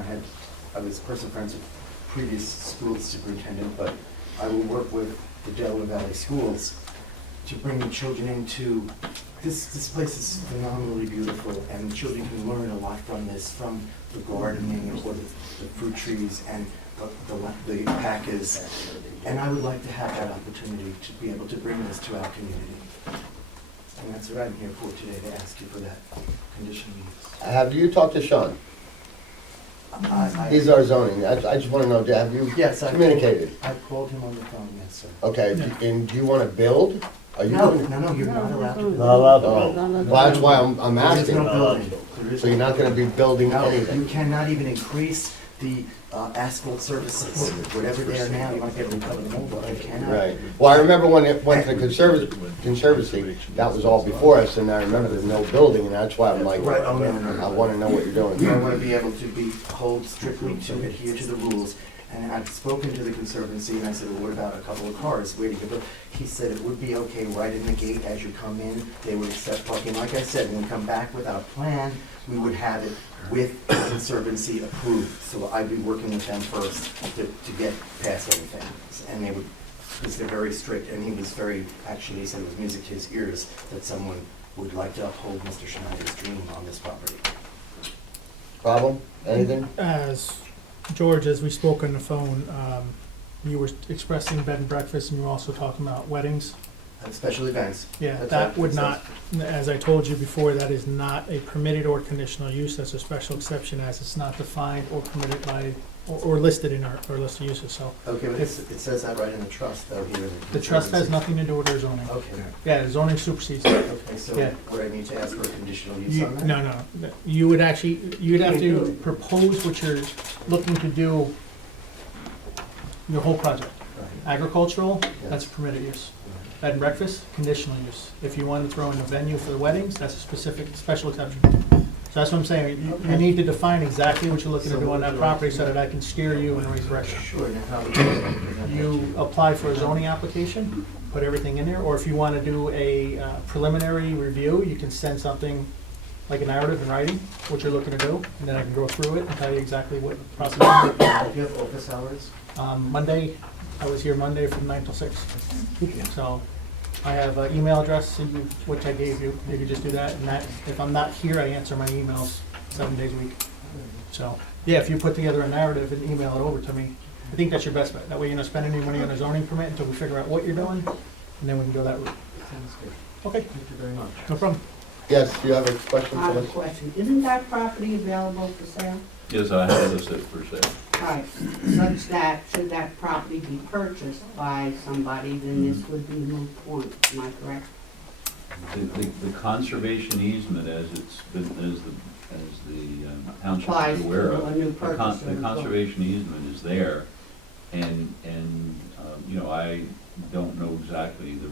I was personal friends with previous school superintendent, but I will work with the Delaware Valley Schools to bring the children into, this place is phenomenally beautiful, and the children can learn a lot from this, from the gardening or the fruit trees and the alpacas. And I would like to have that opportunity to be able to bring this to our community. And that's what I'm here for today, to ask you for that conditional use. Have you talked to Sean? He's our zoning. I just want to know, have you Yes, communicated? I called him on the phone, yes, sir. Okay, and do you want to build? Are you? No, you're not allowed to build. Not allowed to Oh, build. well, that's why I'm There is asking. no building. There is So you're not going to be building No, anything? you cannot even increase the asphalt services, whatever they are now, you might be able to cover them all, but I cannot. Right. Well, I remember when it went to the Conservancy, that was all before us, and I remember there's no building, and that's why I'm like, Right, oh, no. I wanna know what you're doing. I want to be able to hold strictly to adhere to the rules. And I've spoken to the Conservancy, and I said, well, what about a couple of cars waiting to go? He said it would be okay right in the gate as you come in. They would accept parking. Like I said, when we come back with our plan, we would have it with the Conservancy approved. So I'd be working with them first to get past everything. And they would, because they're very strict, and he was very, actually, he said it was music to his ears that someone would like to uphold Mr. Schneider's dream on this property. Problem? Anything? As George, as we spoke on the phone, you were expressing bed and breakfast, and you were also talking about weddings. Special events. Yeah, That's that what would it not, as I told you before, that is not a permitted or conditional use. That's a special exception, as it's not defined or permitted by, or listed in our list of uses, so. Okay, but it says that right in the trust, though, here. The trust has nothing to do with our zoning. Okay. Yeah, zoning supersedes. Okay, so Yeah. would I need to ask for a conditional use on that? No, you would actually, you'd have to propose what you're looking to do, your whole project. Right. Agricultural, that's Yes. permitted use. Bed and breakfast, conditional use. If you want to throw in a venue for the weddings, that's a specific, special exception. So that's what I'm saying, you need to define exactly what you're looking to do on that property so that I can steer you in the right direction. Sure, now how would you? You apply for a zoning application, put everything in there, or if you want to do a preliminary review, you can send something like a narrative in writing, what you're looking to do, and then I can go through it and tell you exactly what the process is. Do you have office hours? Monday, I was here Monday from 9 till 6. So I have an email address, which I gave you. You could just do that, and that, if I'm not here, I answer my emails 7 days a week. So, yeah, if you put together a narrative and email it over to me, I think that's your best bet. That way you're not spending any money on a zoning permit until we figure out what you're doing, and then we can go that route. Sounds good. Okay, Thank you very much. no problem. Yes, do you have a question I for have a us? question. Isn't that property available for sale? Yes, I have listed for sale. Right, such that, should that property be purchased by somebody, then this would be a moot point, am I correct? The conservation easement, as it's been, as the township Applies is aware to of, a new the purchaser. conservation easement is there, and, you know, I don't know exactly the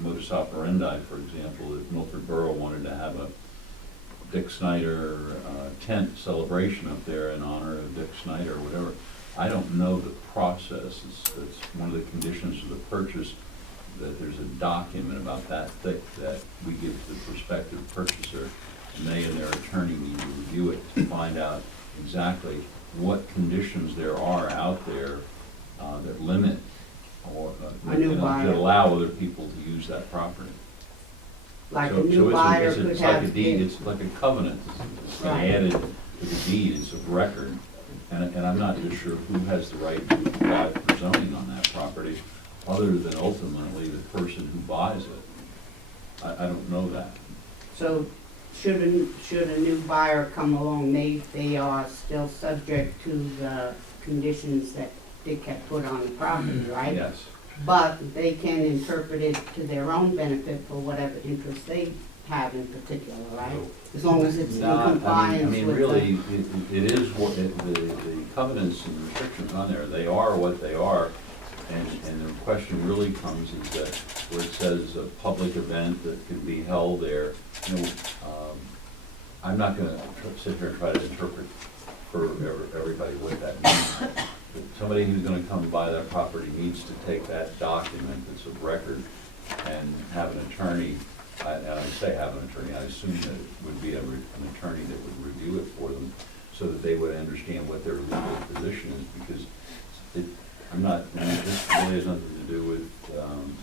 modus operandi, for example, if Milford Borough wanted to have a Dick Snyder tent celebration up there in honor of Dick Snyder or whatever. I don't know the process. It's one of the conditions of the purchase that there's a document about that thick that we give to the prospective purchaser, and they and their attorney need to review it to find out exactly what conditions there are out there that limit or that allow other people to use that property. Like So- a new buyer could It's like a have. deed, it's like a covenant, it's been Right. added to the deed, it's of record. And I'm not just sure who has the right to apply for zoning on that property, other than ultimately the person who buys it. I don't know that. So should a new buyer come along, they are still subject to the conditions that Dick had put on the property, right? Yes. But they can interpret it to their own benefit for whatever interest they have in particular, right? As long as it's in compliance I mean, with really, it is what, the covenants and restrictions on there, they are what they are. And the question really comes is that where it says a public event that can be held there, you know, I'm not gonna sit here and try to interpret for everybody what that means. But somebody who's gonna come buy that property needs to take that document that's of record and have an attorney, and I say have an attorney, I assume that it would be an attorney that would review it for them so that they would understand what their legal position is, because this really has nothing to do with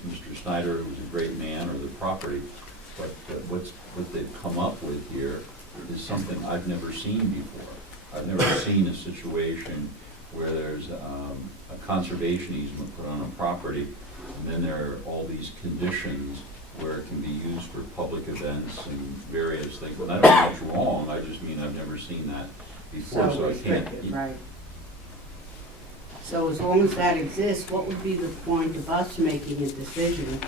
Mr. Snyder, who's a great man, or the property, but what they've come up with here is something I've never seen before. I've never seen a situation where there's a conservation easement put on a property, and then there are all these conditions where it can be used for public events and various things. And I don't know what's wrong, I just mean I've never seen that before, so I can't. restricted, right? So as long as that exists, what would be the point of us making a decision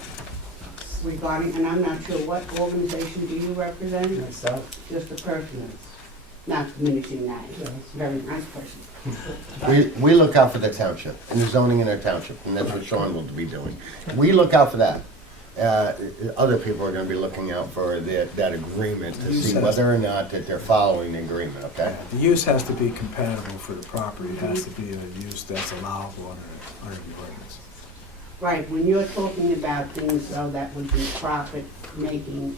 regarding, and I'm not sure, what organization do you represent? Myself? Just a person. Not diminishing that, he's a very nice person. We look out for the township and the zoning in our township, and that's what Sean will be doing. We look out for that. Other people are gonna be looking out for that agreement to see whether or not that they're following the agreement, okay? The use has to be compatible for the property, it has to be a use that's allowable under the ordinance. Right, when you're talking about things though that would be profit-making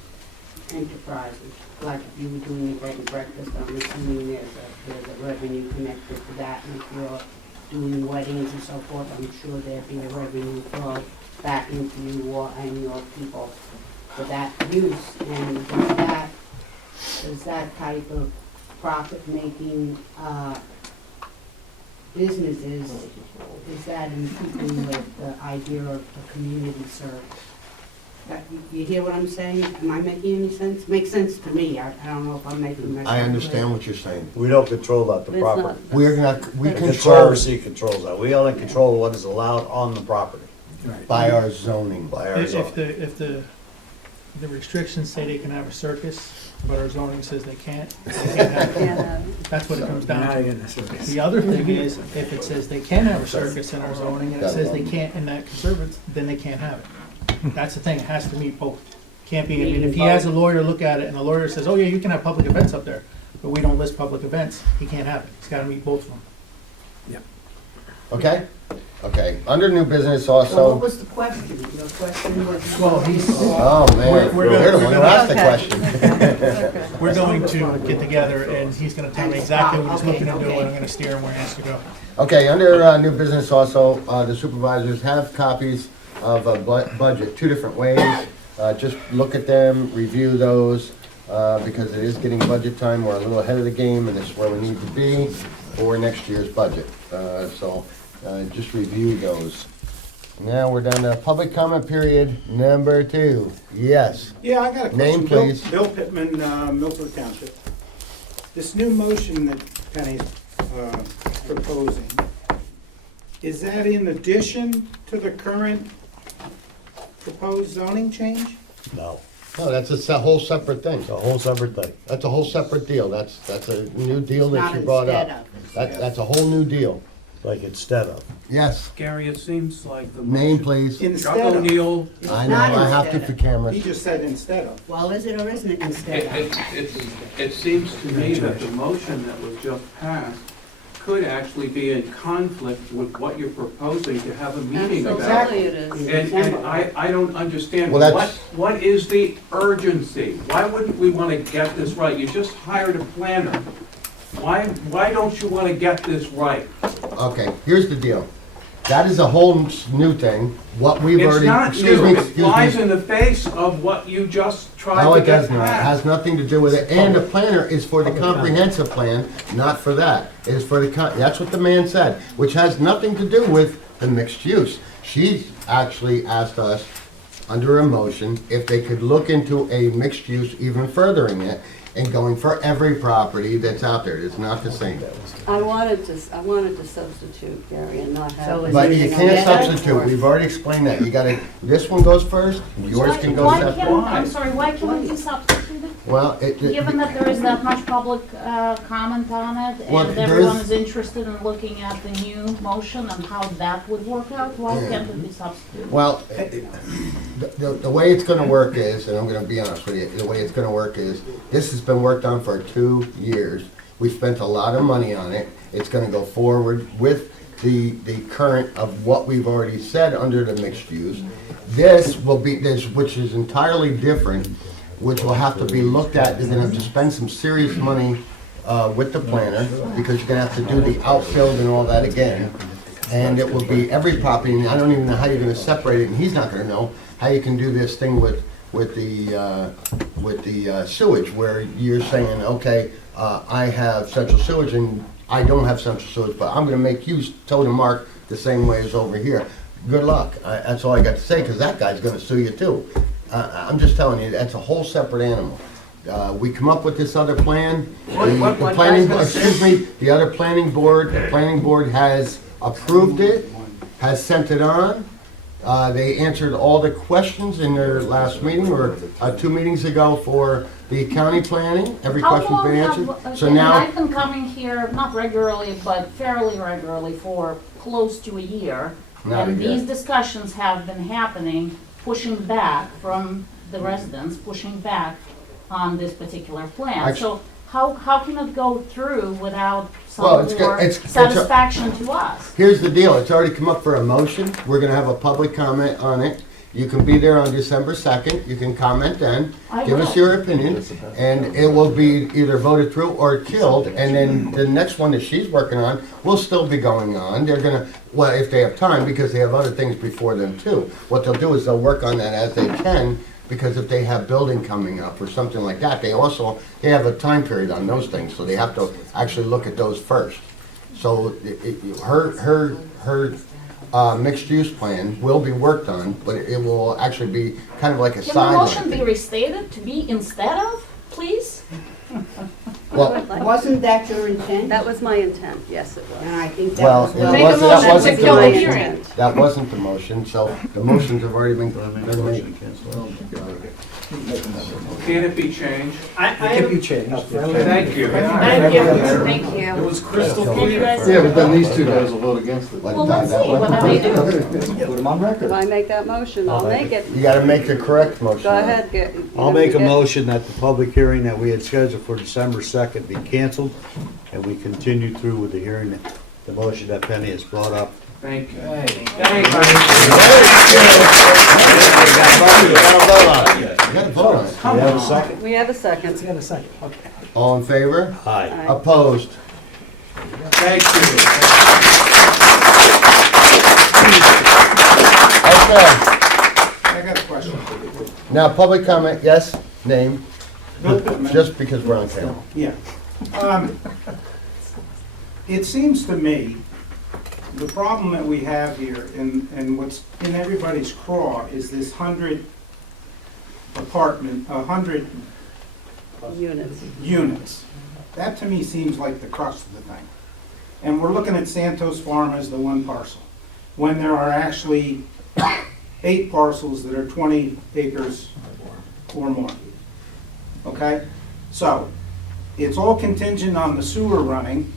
enterprises, like if you were doing a bed and breakfast, I'm assuming there's a revenue connected to that, and if you're doing weddings and so forth, I'm sure there'd be a revenue flow back into you and your people for that use, and does that type of profit-making, businesses, is that in keeping with the idea of the community service? You hear what I'm saying? Am I making any sense? Makes sense to me. I don't know if I'm making myself I clear. understand what you're saying. We don't control that, the It's property. not- We're not, we The control conservancy controls that. We only control what is allowed on the property Right. by our zoning. by our If zone. the restrictions say they can have a circus, but our zoning says they can't have it. Yeah, That's what it comes down Now to. you're in the circus. The other thing is, if it says they can have a circus in our zoning, and it says they can't in that conservative, then they can't have it. That's the thing, it has to meet both. Can't be, I mean, if he has a lawyer look at it, and the lawyer says, oh yeah, you can have public events up there, but we don't list public events, he can't have it. It's gotta meet both of them. Okay? Okay, under new business So what also, was the question? Your question was? Well, he's, oh man, We're you're the gonna- one who asked the Okay. question. we're going to get together, and he's gonna tell me exactly what he's looking to do, and I'm gonna steer him where he has to go. Okay, under new business also, the supervisors have copies of a budget, two different ways. Just look at them, review those, because it is getting budget time. We're a little ahead of the game, and this is where we need to be for next year's budget. So just review those. Now we're down to public comment period number 2. Yes. Yeah, I got a question. Name, please. Bill Pittman, Milford Township. This new motion that Penny's proposing, is that in addition to the current proposed zoning change? No, No, that's a whole separate thing. it's a whole separate thing. That's a whole separate deal. That's a new deal that Not you brought instead up. of. That's a whole new deal. Like instead of. Yes. Gary, it seems like the Name, motion. please. Chuck Instead of. O'Neill, I know, not I have to instead for of. cameras. He just said instead of. Well, is it or isn't it instead of? it seems to me that the motion that was just passed could actually be in conflict with what you're proposing to have a meeting about. Absolutely it is. And I don't understand, Well, that's- what is the urgency? Why wouldn't we want to get this right? You just hired a planner. Why don't you want to get this right? Okay, here's the deal. That is a whole new thing. What we've It's already, not excuse new, me, it excuse flies me. in the face of what you just tried No, to it get does not. It has passed. nothing to do with it. And the planner is for the comprehensive plan, not for that. It is for the, that's what the man said, which has nothing to do with the mixed use. She actually asked us, under a motion, if they could look into a mixed use, even furthering it, and going for every property that's out there. It's not the same. I wanted to substitute, Gary, and not have. So is But you everything can't okay? substitute. We've already explained that. You gotta, this one goes first, yours can go Why separate. can't, I'm sorry, why can't we substitute it? Well, Given that there is that much public comment on it, Well, and there everyone is- is interested in looking at the new motion and how that would work out, why can't it be substituted? well, the way it's gonna work is, and I'm gonna be honest with you, the way it's gonna work is, this has been worked on for 2 years. We spent a lot of money on it. It's gonna go forward with the current of what we've already said under the mixed use. This will be, which is entirely different, which will have to be looked at. You're gonna have to spend some serious money with the planner, because you're gonna have to do the outfield and all that again. And it will be every property, and I don't even know how you're gonna separate it, and he's not gonna know how you can do this thing with the sewage, where you're saying, okay, I have central sewage and I don't have central sewage, but I'm gonna make you toe the mark the same way as over here. Good luck. That's all I got to say, because that guy's gonna sue you too. I'm just telling you, that's a whole separate animal. We come up with this other plan. What The planning, guy's gonna excuse me, the other planning board has approved it, has sent it on, They answered all the questions in their last meeting, or 2 meetings ago for the county planning. Every How question's long been have, answered. So and now, I've been coming here, not regularly, but fairly regularly for close to a year. Not a And year. these discussions have been happening, pushing back from the residents, pushing back on this particular plan. Actu- So how can it go through without Well, some it's good- more it's a- satisfaction to us? here's the deal. It's already come up for a motion. We're gonna have a public comment on it. You can be there on December 2nd. You can comment then. I Give us will. your opinion, and it will be either voted through or killed. And then the next one that she's working on will still be going on. They're gonna, well, if they have time, because they have other things before them too. What they'll do is they'll work on that as they can, because if they have building coming up or something like that, they have a time period on those things, so they have to actually look at those first. So her mixed-use plan will be worked on, but it will actually be kind of like a Can the motion be sideline. restated to be instead of, please? Well, Wasn't that your intent? That was my intent, yes, it was. And I think that well, was it well. Make a wasn't- that motion to wasn't the kill the motion. hearing. That wasn't the motion, so the motions have already been made. Can it be changed? It can be changed. Thank you. Thank you. Thank It you. was crystal Can you clear. guys? Yeah, but then these two guys will vote against it. Well, let's see what they do. Put them on record. If I make that motion, I'll make it. You gotta make the correct motion. Go ahead, get. I'll make a motion that the public hearing that we had scheduled for December 2nd be canceled, and we continue through with the hearing, the motion that Penny has brought up. Thank you. You gotta vote on it. Do you have a second? We have a second. Let's get a second, okay. All in favor? Aye. Aye. Opposed? Thank you. Okay, I got a question for you. now public comment, yes, name, Bill Pittman. just because we're on camera. Yeah. It seems to me, the problem that we have here, and what's in everybody's craw, is this 100 Units. units. That to me seems like the crux of the thing. And we're looking at Santos Farm as the one parcel, when there are actually 8 parcels that are 20 acres or more. Okay? So, it's all contingent on the sewer running.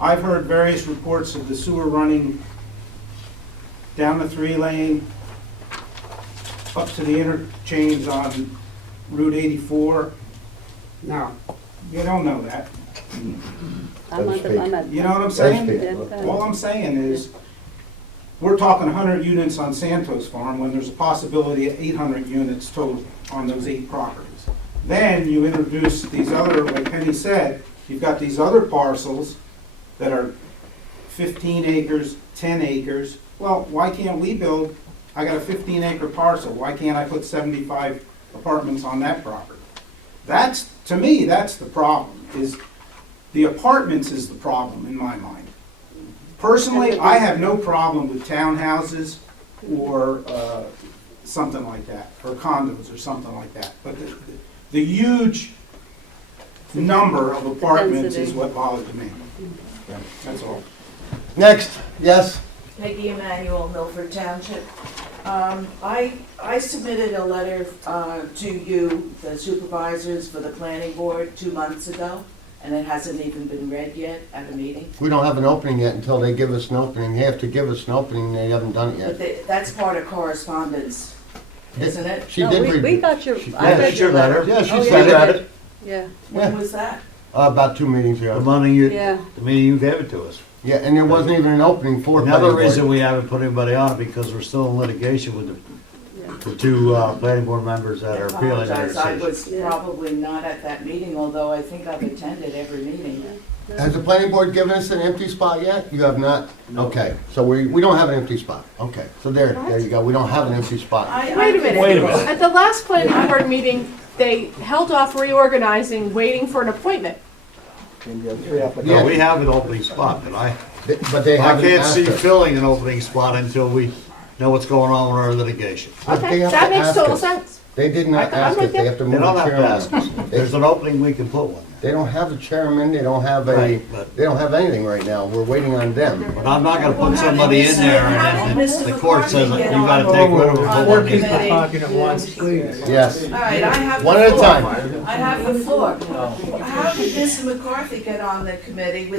I've heard various reports of the sewer running down the 3-lane, up to the interchange on Route 84. Now, you don't know that. I'm at. You know what I'm saying? Those Yeah, go ahead. All I'm saying is, we're talking 100 units on Santos Farm when there's a possibility of 800 units total on those 8 properties. Then you introduce these other, like Penny said, you've got these other parcels that are 15 acres, 10 acres. Well, why can't we build, I got a 15-acre parcel, why can't I put 75 apartments on that property? That's, to me, that's the problem, is the apartments is the problem in my mind. Personally, I have no problem with townhouses or something like that, or condos or something like that. But the huge number of apartments is what bothers me. That's all. Next, yes, Peggy Emanuel, Milford Township. I submitted a letter to you, the supervisors for the planning board 2 months ago, and it hasn't even been read yet at a meeting. we don't have an opening yet until they give us an opening. They have to give us an opening, they haven't done it But yet. that's part of correspondence, isn't it? She No, did we read. got your, She- I yeah, read your letter. Yeah, she Oh, said yeah. it. Yeah, When was that? About 2 meetings The ago. money you, yeah. the meeting you gave it to us. Yeah, and there wasn't even an opening for planning Another board. reason we haven't put anybody on it, because we're still in litigation with the 2 planning board members that are appealing their apologize, I decision. was Yeah. probably not at that meeting, although I think I've attended every meeting. Has the planning board given us an empty spot yet? You have not? Okay, so we don't have an empty spot. Okay, so there you go. We don't have an empty spot. Wait a minute. At the last planning board meeting, they held off reorganizing, waiting for an appointment. No, we have an opening spot, but But they I haven't can't asked see us. filling an opening spot until we know what's going on with our litigation. But they Okay, have that to makes ask total us. sense. They did not I'm ask with us. They you. have to They move don't the have to chair ask us. around. If there's an opening, we can put one. They don't have a chairman, they don't have Right, but- they don't have anything right now. We're waiting on them. But I'm not gonna put somebody in there and then the court says that you gotta take rid of them. Four people talking at once, please. Yes. All right, I have the One at a floor. time. I have the floor. How did Mr. McCarthy get on the committee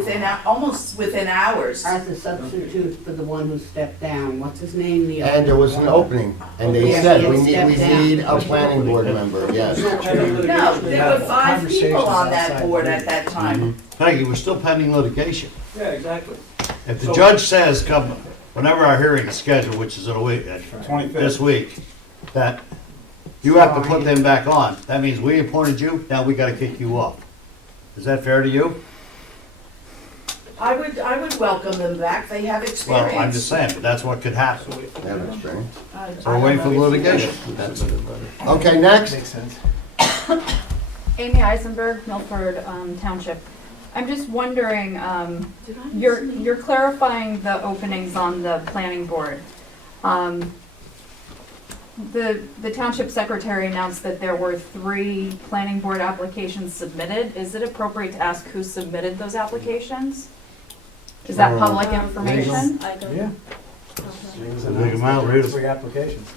almost within hours? As a substitute for the one who stepped down, what's his name? The And there was an opening, and they Yeah, said, he we had need stepped a planning board member, yes. No, there were 5 people on that board at that time. Peggy, we're still pending litigation. Yeah, exactly. If the judge says, come, whenever our hearing is scheduled, which is in a week, 25th. this week, that you have to put them back on, that means we appointed you, now we gotta kick you off. Is that fair to you? I would welcome them back, they have experience. Well, I'm just saying, but that's what could happen. They have experience. So we're waiting for the litigation. Okay, next. Makes sense. Amy Eisenberg, Milford Township. I'm just wondering, you're clarifying the openings on the planning board. The township secretary announced that there were 3 planning board applications submitted. Is it appropriate to ask who submitted those applications? Is that public information? Yeah. Dig 'em out, read 'em. 3 applications.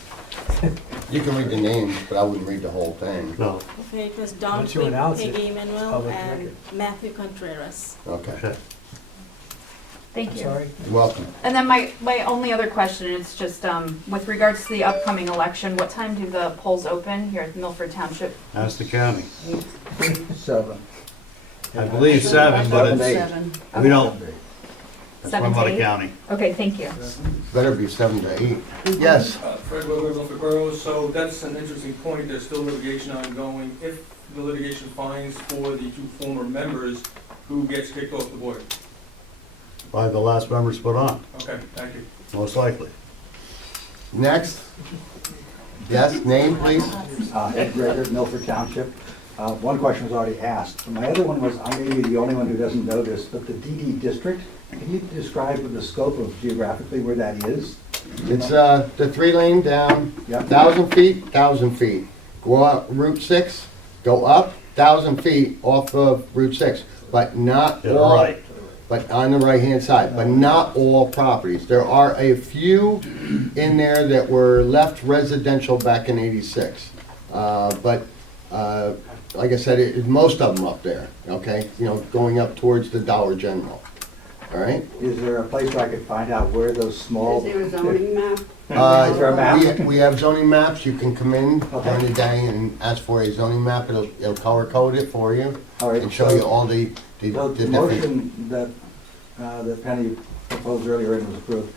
You can read the names, but I wouldn't read the whole thing. No. Okay, it was Don Once you announce it, Peggy Manuel public and record. Matthew Contreras. Okay, Thank you. Sorry. you're welcome. And then my only other question is just, with regards to the upcoming election, what time do the polls open here at Milford Township? That's the county. 7. I believe 7, but it's, 7. we don't, that's 7 run to by the 8? county. Okay, thank you. Better be 7 to 8. Yes. Fred Weber, Milford Borough, so that's an interesting point, there's still litigation ongoing. If the litigation finds for the 2 former members, who gets kicked off the board? By the last members put on, Okay, thank you. most likely. Next. Yes, name, please. Ed Greger, Milford Township. One question was already asked. My other one was, I may be the only one who doesn't know this, but the DD district, can you describe the scope of geographically where that is? It's the 3-lane down, 1,000 feet, 1,000 feet. Go up Route 6, go up 1,000 feet off of Route 6, but not To the all. right. But on the right-hand side, but not all properties. There are a few in there that were left residential back in '86. But like I said, most of them up there, okay? You know, going up towards the Dollar General, all right? Is there a place where I could find out where those small? Is there a zoning map? Is there a map? We have zoning maps. You can come in during the day and ask for a zoning map. It'll color code it for you All right, and show you all the The different. motion that Penny proposed earlier and was approved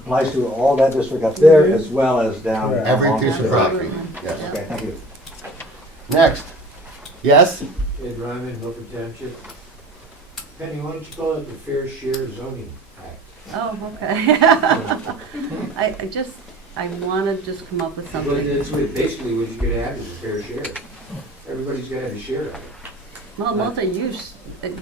applies to all that district up there as well as down. Every along piece of the- property, yes. Okay, thank you. Next. Yes? Ed Ryman, Milford Township. Penny, why don't you call it the Fair Share Zoning Act? Oh, okay. I want to just come up with Well, something. that's basically what you're gonna have is a fair share. Everybody's gonna have a share of it. Well, multi-use,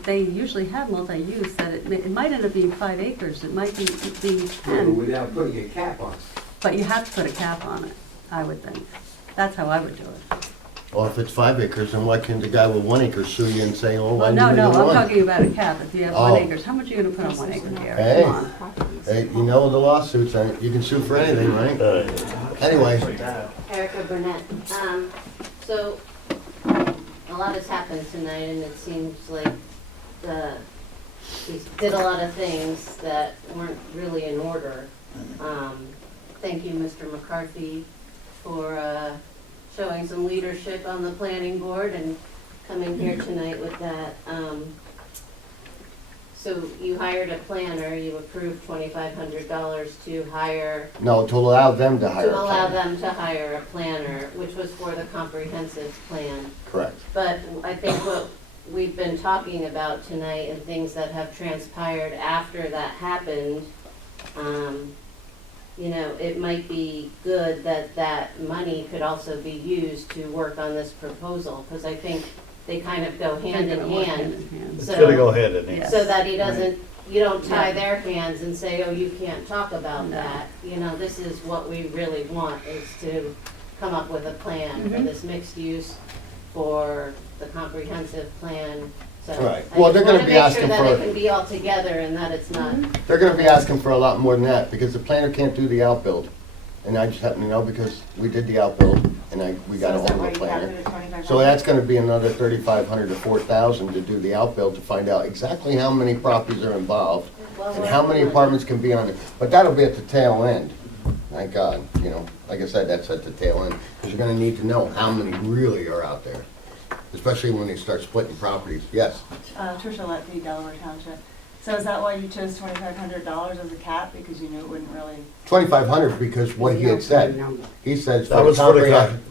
they usually have multi-use, that it might end up being 5 acres, it might be But 10, without putting a cap on it. but you have to put a cap on it, I would think. That's how I would do it. Well, if it's 5 acres, then why can't the guy with 1 acre sue you and say, oh, why Well, did no, you no, do I'm one? talking about a cap, if you have Oh. 1 acre, how much are you gonna put on 1 acre here? Hey. Come on. Hey, you know the lawsuits, you can sue for anything, right? Anyway, Erica Burnett. So, a lot has happened tonight, and it seems like he did a lot of things that weren't really in order. Thank you, Mr. McCarthy, for showing some leadership on the planning board and coming here tonight with that. So you hired a planner, you approved $2,500 to hire no, to allow them to hire to a allow planner. them to hire a planner, which was for the comprehensive plan. Correct. But I think what we've been talking about tonight and things that have transpired after that happened, you know, it might be good that that money could also be used to work on this proposal, because I think they kind of go hand in hand. It's So- gonna go hand in hand. So that he doesn't, you don't tie their hands and say, oh, you can't talk about that. You know, this is what we really want, is to come up with a plan for this mixed use for the comprehensive plan, so. Right. I Well, just they're gonna wanna be make asking sure that for- it can be all together and that it's not. They're gonna be asking for a lot more than that, because the planner can't do the outbuild. And I just happen to know because we did the outbuild, and we got a hold of a planner. So that's gonna be another 3,500 to 4,000 to do the outbuild, to find out exactly how many properties are involved, and how many apartments can be on it. But that'll be at the tail end, thank God, you know. Like I said, that's at the tail end, because you're gonna need to know how many really are out there, especially when they start splitting properties. Yes? Tricia Letby, Delaware Township. So is that why you chose $2,500 as a cap, because you knew it wouldn't really? 2,500 because what he had said. He said That for was the for the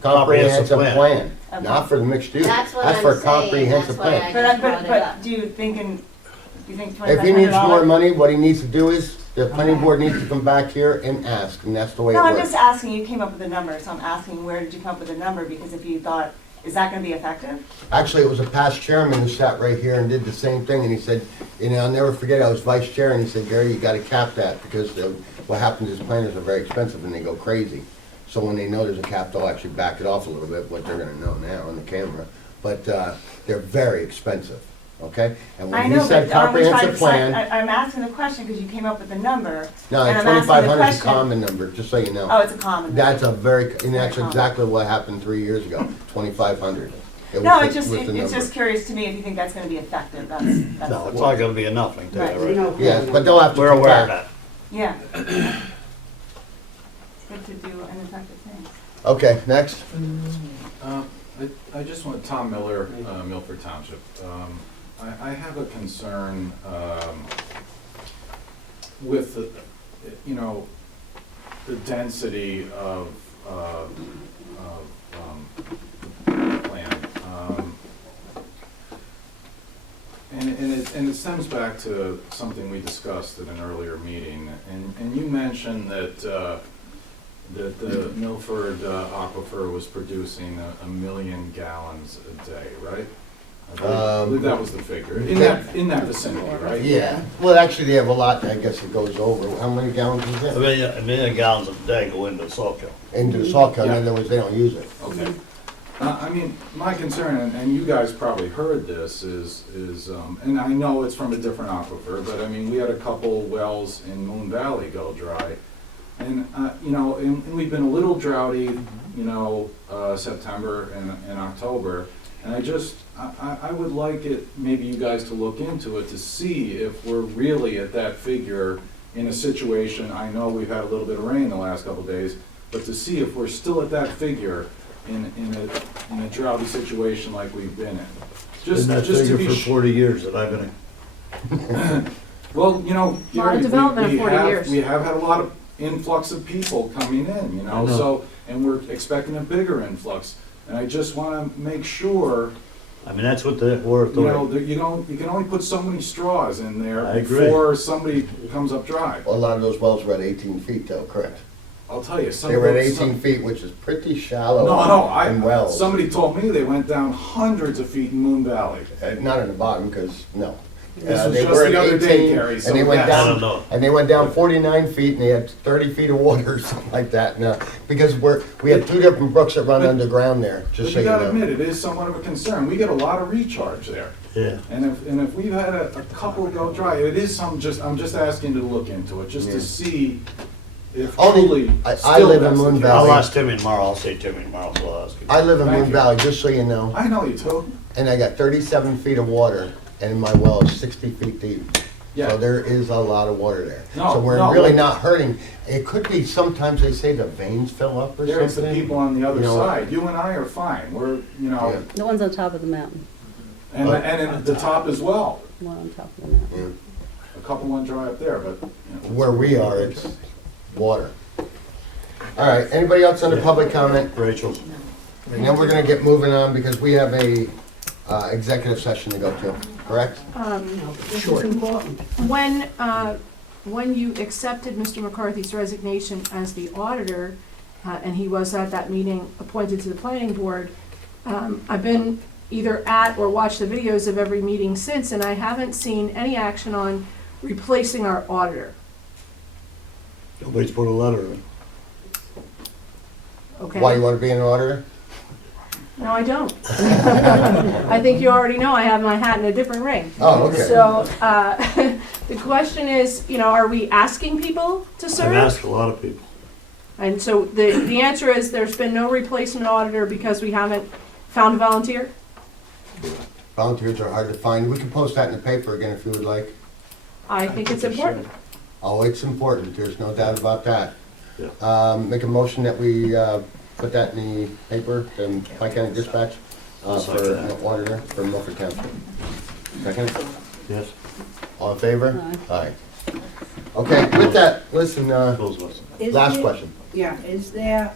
comprehensive comprehensive plan, Okay. not for the mixed use. That's what That's I'm for a saying, comprehensive that's why plan. I But, just brought it up. do you think $2,500? If he needs more money, what he needs to do is, the planning board needs to come back here and ask, and that's the way it No, I'm works. just asking, you came up with a number, so I'm asking, where did you come up with a number? Because if you thought, is that gonna be effective? Actually, it was a past chairman who sat right here and did the same thing, and he said, and I'll never forget, I was vice chair, and he said, Gary, you gotta cap that, because what happens is planners are very expensive and they go crazy. So when they know there's a cap, they'll actually back it off a little bit, what they're gonna know now on the camera. But, they're very expensive, okay? And I when he know, said but I'm trying comprehensive to, plan, I'm asking the question because you came up with the number. no, and I'm asking the 2,500 is a question- common number, just so you know. Oh, it's a common number. That's a very, and that's common. exactly what happened 3 years ago, 2,500. It No, was it's just, the it's number. just curious to me if you think that's gonna be effective, that's. No, it's not gonna be enough, I can tell you that right. Yeah, but they'll have to We're come aware of back. that. Yeah. Good to do an effective thing. Okay, next. I just want, Tom Miller, Milford Township. I have a concern with the, you know, the density of plan. And it stems back to something we discussed at an earlier meeting. And you mentioned that that the Milford aquifer was producing 1 million gallons a day, right? I believe that was the figure, in that vicinity, right? Yeah, well, actually, they have a lot, I guess it goes over, how many gallons is A it? million gallons a day go into the Sawkill. Into the salt can, Yeah. in other words, they don't use it. Okay. I mean, my concern, and you guys probably heard this, is, and I know it's from a different aquifer, but I mean, we had a couple wells in Moon Valley go dry. And, you know, and we've been a little droughty, you know, September and October. And I would like it, maybe you guys to look into it to see if we're really at that figure in a situation. I know we've had a little bit of rain the last couple of days, but to see if we're still at that figure in a droughty situation like we've been in. Just to be for 40 years that I've been. Well, you know, A lot of development in 40 years. we have had a lot of influx of people coming in, you know, I know. so, and we're expecting a bigger influx. And I just wanna make sure, I mean, that's what we're you know, that you can only put so many straws in there I agree. before somebody comes up dry. A lot of those wells were at 18 feet though, correct? I'll tell you, some They of were at those- 18 feet, which is pretty shallow No, in wells. somebody told me they went down hundreds of feet in Moon Valley. Not in the bottom, because, no. This was They just were the at other day, 18, Gary, so and they went yes. I down, don't know. and they went down 49 feet, and they had 30 feet of water, or something like that. Now, because we have two different brooks that run underground there, But just so you you gotta know. admit, it is somewhat of a concern. We get a lot of recharge there. Yeah. And if we've had a couple go dry, it is I'm just asking to look into it, just Yeah. to see if Only- truly I still live in that's the Moon case. Valley. I'll ask Timmy tomorrow, I'll say Timmy tomorrow, so I'll ask him. I live in Thank Moon you. Valley, just so you know, I know you too. and I got 37 feet of water, and my well is 60 feet deep. Yeah. So there is a lot of water there. No, So we're no, really but- not hurting. It could be, sometimes they say the veins fill up or There's the something. people on the other You know, side. You and I are fine. We're, you know, The one's on top of the mountain, and at the top as well. one on top of the mountain. Yeah. A couple went dry up there, but, you know. Where we are, it's water. All right, anybody else under public comment? Rachel. And then we're gonna get moving on because we have a executive session to go to, correct? This is important. When you accepted Mr. McCarthy's resignation as the auditor, and he was at that meeting appointed to the planning board, I've been either at or watched the videos of every meeting since, and I haven't seen any action on replacing our auditor. Nobody's put a letter in. Okay? Why you wanna be an auditor? No, I don't. I think you already know I have my hat in a different ring. Oh, okay. So, the question is, are we asking people to serve? I've asked a lot of people. And so the answer is there's been no replacement auditor because we haven't found a volunteer? Volunteers are hard to find. We can post that in the paper again if you would like. I think it's important. Oh, it's important, there's no doubt about that. Yeah. Make a motion that we put that in the paper, the Pike County Dispatch, for second that. an auditor for Milford Township. Second? Yes. All in favor? Aye. Okay, with that, listen, Those was. last question. Yeah, is there,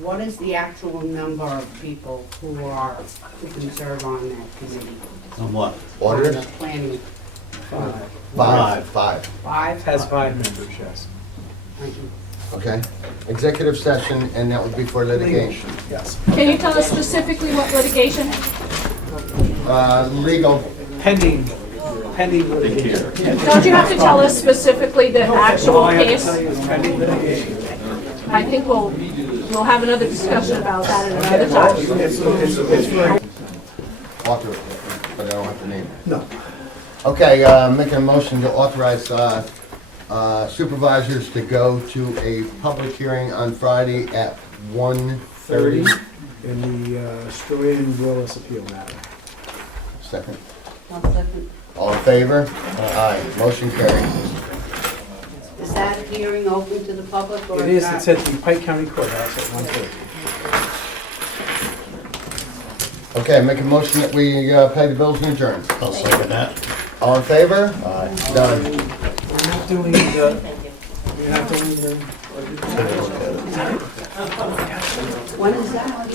what is the actual number of people who can serve on that committee? On what? On the Auditors? planning, Five. five? Has 5 members, yes. Thank you. Okay. Executive session, and that would be for litigation. Yes. Can you tell us specifically what litigation? Legal. Pending litigation. Don't you have to tell us specifically the actual All I have to case? tell you is pending litigation. I think we'll have another discussion about that at another time. It's for Author, but I don't have to name it. No. Okay, making a motion to authorize supervisors to go to a public hearing on Friday at 1:30. In the Stroyan Willis appeal matter. Second. One second. All in favor? Aye. Motion carried. Is that hearing open to the public or? It is, not? it's at the Pike County Courthouse at 1:30. Okay, make a motion that we pay the bills and adjourn. I'll second that. All in favor? Aye. Done. We're not doing the. When is that?